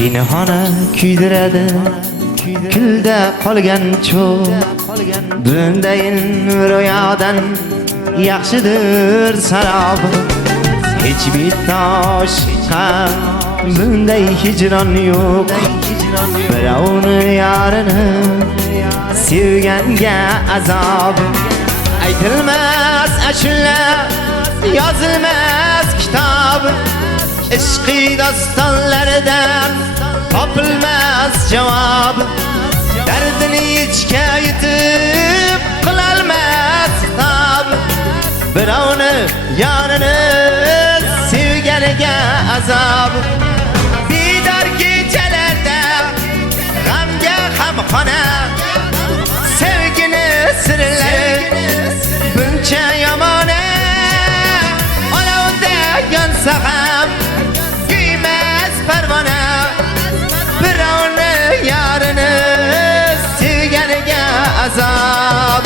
Pinhona kuydiradi kulda qolgan cho'g' bundayin ro'yodan yaxshidir sarob. Hech bitta oshiqqa bunday hijron yo'q. Birovni yarini sevganga azob. Aytilmas ashula, yozilmas kitob. Ishqiy dostonlaridan topilmas javob. Dardini ichga yetib qilolmas hisob. Birovni yonini sevganiga azob. Bidor kechalarda g'amga g'amxona, sevgini sirlari buncha yomona. Olovda yonsa ham kuymas parvona. Birovni yarini sevganiga azob.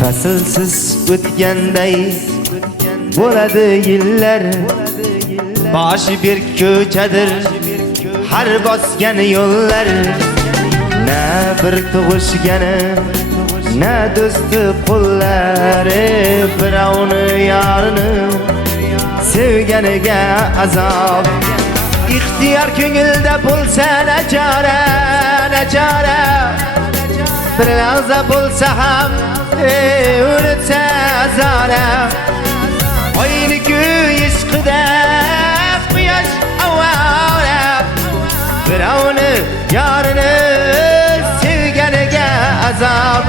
Faslsiz o'tganday bo'ladi yillar. Boshi bir ko'chadir har bosgan yo'llar. Na bir tug'ishgani, na do'sti qo'llari. Birovni yarini sevganiga azob. İxtiyor ko'ngilda bo'lsa nachora, nachora. Bir lahza bo'lsa ham unutsa zora. Oyni kuy ishqida quyosh avvora. Birovni yarini sevganiga azob.